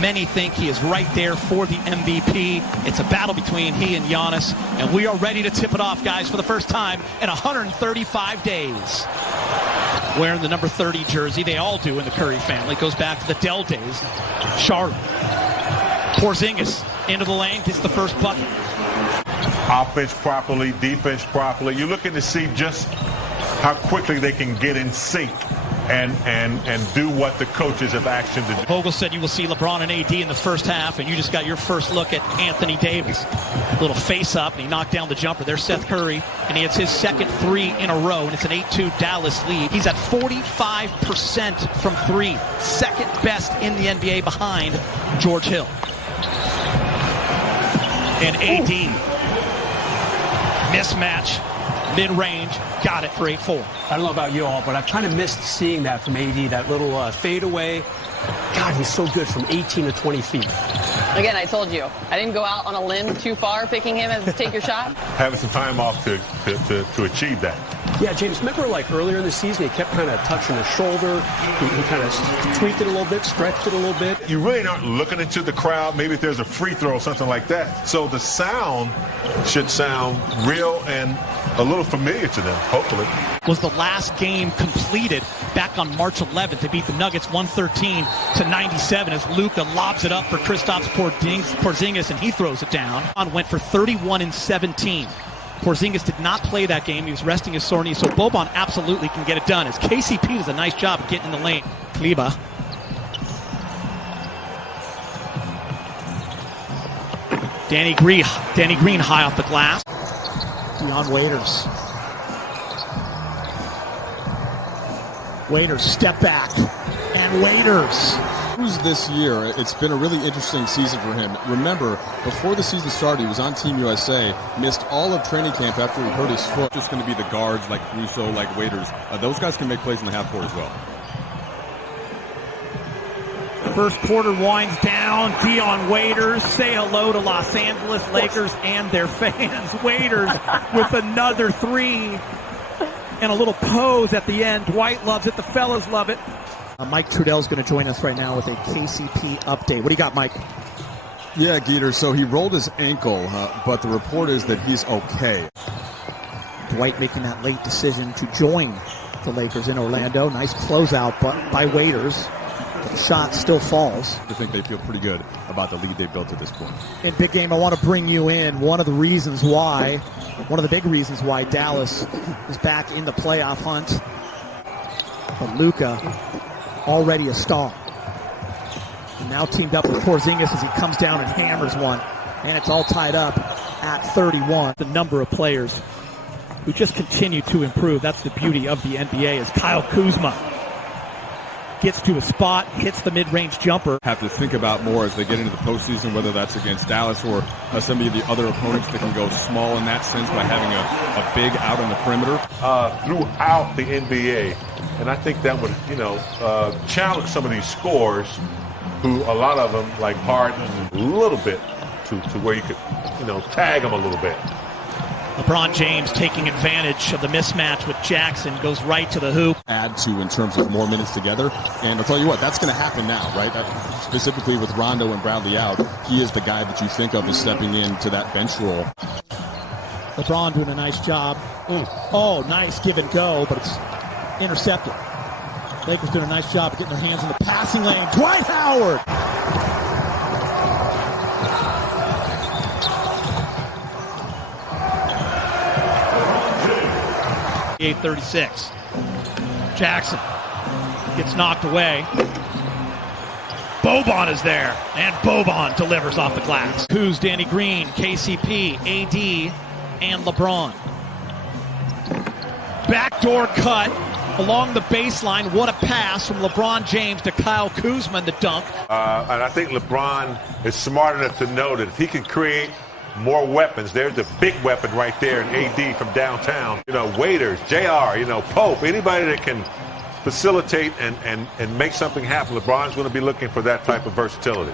Many think he is right there for the MVP. It's a battle between he and Giannis, and we are ready to tip it off, guys, for the first time in 135 days. Wearing the number 30 jersey, they all do in the Curry family. It goes back to the Dell days. Charlotte. Porzingis into the lane, gets the first bucket. Offense properly, defense properly. You're looking to see just how quickly they can get in sync and do what the coaches have asked them to do. Vogel said you will see LeBron and AD in the first half, and you just got your first look at Anthony Davis. Little face-up, and he knocked down the jumper. There's Seth Curry, and he hits his second three in a row, and it's an 8-2 Dallas lead. He's at 45% from three, second best in the NBA behind George Hill. And AD, mismatch, mid-range, got it for 8-4. I don't know about you all, but I've kind of missed seeing that from AD, that little fadeaway. God, he's so good from 18 to 20 feet. Again, I told you, I didn't go out on a limb too far picking him as take your shot. Having some time off to achieve that. Yeah, James, remember like earlier in the season, he kept kind of touching his shoulder. He kind of tweaked it a little bit, stretched it a little bit. You really aren't looking into the crowd. Maybe if there's a free throw or something like that. So the sound should sound real and a little familiar to them, hopefully. Was the last game completed back on March 11th. They beat the Nuggets 113-97 as Luka lobs it up for Kristaps Porzingis, and he throws it down. Went for 31 and 17. Porzingis did not play that game. He was resting his sore knee, so Boban absolutely can get it done, as KCP does a nice job of getting in the lane. Kleba. Danny Green high off the glass. Dion Waiters. Waiters step back, and Waiters. This year, it's been a really interesting season for him. Remember, before the season started, he was on Team USA, missed all of training camp after he hurt his foot. Just going to be the guards like Russo, like Waiters. Those guys can make plays in the half court as well. First quarter winds down. Dion Waiters, say hello to Los Angeles Lakers and their fans. Waiters with another three and a little pose at the end. Dwight loves it. The fellas love it. Mike Trudell's going to join us right now with a KCP update. What do you got, Mike? Yeah, Geeter, so he rolled his ankle, but the report is that he's okay. Dwight making that late decision to join the Lakers in Orlando. Nice closeout by Waiters. The shot still falls. I think they feel pretty good about the lead they built at this point. In Big Game, I want to bring you in. One of the big reasons why Dallas is back in the playoff hunt. But Luka, already a star. And now teamed up with Porzingis as he comes down and hammers one. And it's all tied up at 31. The number of players who just continue to improve. That's the beauty of the NBA, as Kyle Kuzma gets to a spot, hits the mid-range jumper. Have to think about more as they get into the postseason, whether that's against Dallas or some of the other opponents that can go small in that sense by having a big out on the perimeter. Throughout the NBA, and I think that would, challenge some of these scorers who a lot of them, like Harden, a little bit to where you could, tag them a little bit. LeBron James taking advantage of the mismatch with Jackson, goes right to the hoop. Add to in terms of more minutes together. And I'll tell you what, that's going to happen now, right? Specifically with Rondo and Bradley out, he is the guy that you think of as stepping into that bench role. LeBron doing a nice job. Oh, nice give and go, but it's intercepted. Lakers doing a nice job of getting their hands in the passing lane. Dwight Howard! 8:36. Jackson gets knocked away. Boban is there, and Boban delivers off the glass. Who's Danny Green, KCP, AD, and LeBron. Backdoor cut along the baseline. What a pass from LeBron James to Kyle Kuzma in the dunk. And I think LeBron is smart enough to know that if he can create more weapons, there's the big weapon right there in AD from downtown. Waiters, JR, Pope, anybody that can facilitate and make something happen. LeBron's going to be looking for that type of versatility.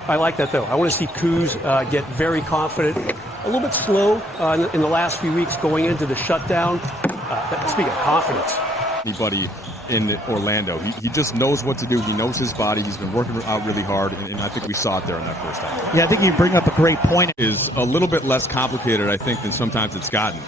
I like that, though. I want to see Kuz get very confident. A little bit slow in the last few weeks going into the shutdown. Speaking of confidence. Anybody in Orlando. He just knows what to do. He knows his body. He's been working out really hard, and I think we saw it there in that first half. Yeah, I think you bring up a great point. Is a little bit less complicated, I think, than sometimes it's gotten.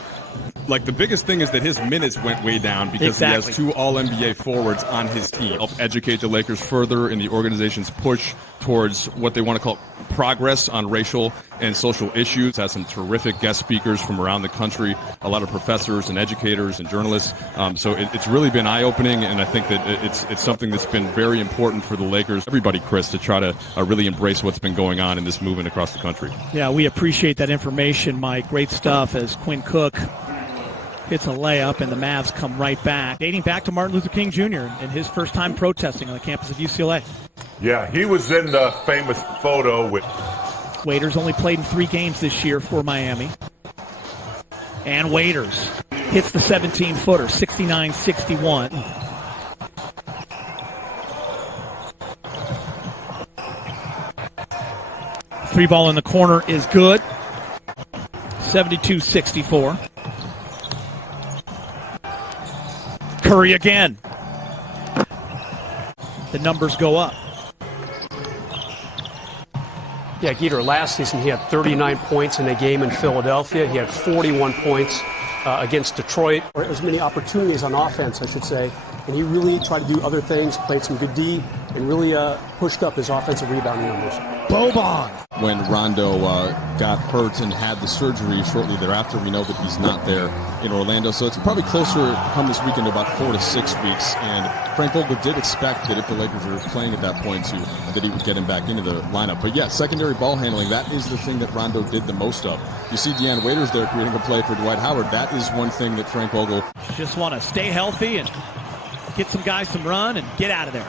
Like, the biggest thing is that his minutes went way down because he has 2 All-NBA forwards on his team. Help educate the Lakers further in the organization's push towards what they want to call progress on racial and social issues. Has some terrific guest speakers from around the country, a lot of professors and educators and journalists. So it's really been eye-opening, and I think that it's something that's been very important for the Lakers, everybody, Chris, to try to really embrace what's been going on in this movement across the country. Yeah, we appreciate that information, Mike. Great stuff as Quinn Cook hits a layup, and the Mavs come right back. Dating back to Martin Luther King Jr. and his first time protesting on the campus of UCLA. Yeah, he was in the famous photo with... Waiters only played in 3 games this year for Miami. And Waiters hits the 17-footer, 69-61. Free ball in the corner is good. 72-64. Curry again. The numbers go up. Yeah, Geeter, last season he had 39 points in a game in Philadelphia. He had 41 points against Detroit. As many opportunities on offense, I should say. And he really tried to do other things, played some good D, and really pushed up his offensive rebounding numbers. Boban. When Rondo got hurt and had the surgery shortly thereafter, we know that he's not there in Orlando. So it's probably closer come this weekend to about 4 to 6 weeks. And Frank Vogel did expect that if the Lakers were playing at that point that he would get him back into the lineup. But yeah, secondary ball handling, that is the thing that Rondo did the most of. You see Deanne Waiters there creating a play for Dwight Howard. That is one thing that Frank Vogel just want to stay healthy and get some guys some run and get out of there.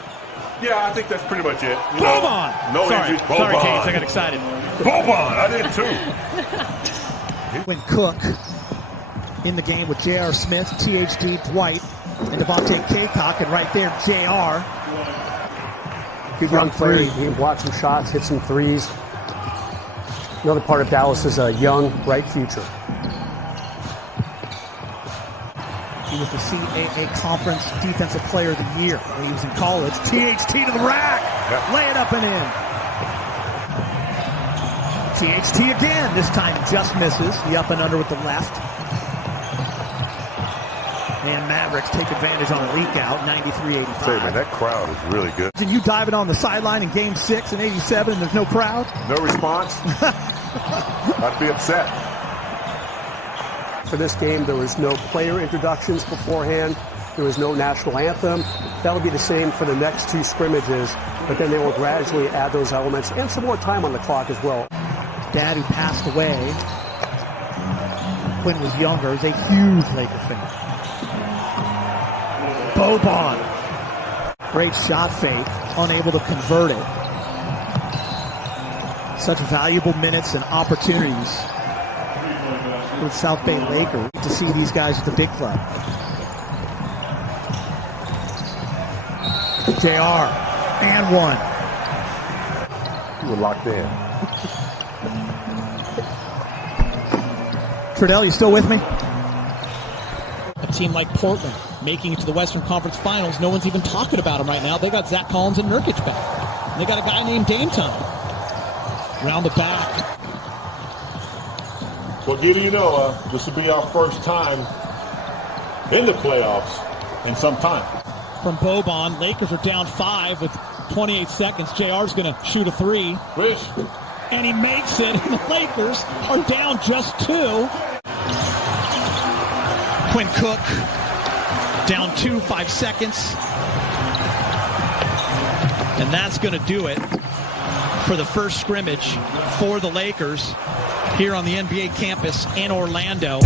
Yeah, I think that's pretty much it. Boban! No Sorry, injuries. Boban. Sorry, James, I got excited. Boban, I did too. When Cook in the game with J.R. Smith, THD, Dwight, and Devontae Kaycock, and right there, J.R. Good young player. He blocked some shots, hit some threes. Another part of Dallas is a young, bright future. He was the CAA Conference Defensive Player of the Year when he was in college. THT to the rack. Yep. Lay it up and in. THT again. This time just misses. The up and under with the left. And Mavericks take advantage on a leak out, 93-85. Say, man, that crowd is really good. Did you dive it on the sideline in Game 6 in 87 and there's no crowd? No response? I'd be upset. For this game, there was no player introductions beforehand. There was no national anthem. That'll be the same for the next 2 scrimmages, but then they will gradually add those elements and some more time on the clock as well. Dad, who passed away, Quinn was younger, is a huge Laker fan. Boban. Great shot fake, unable to convert it. Such valuable minutes and opportunities with South Bay Lakers to see these guys at the big club. JR, and one. You were locked in. Trudell, you still with me? A team like Portland making it to the Western Conference Finals. No one's even talking about them right now. They got Zach Collins and Nurkic back. And they got a guy named Dame Time. Round the back. Well, Giddy, you know, this will be our first time in the playoffs in some time. From Boban, Lakers are down 5 with 28 seconds. JR's going to shoot a 3. Wish. And he makes it, and the Lakers are down just 2. Quinn Cook, down 2, 5 seconds. And that's going to do it for the first scrimmage for the Lakers here on the NBA campus in Orlando.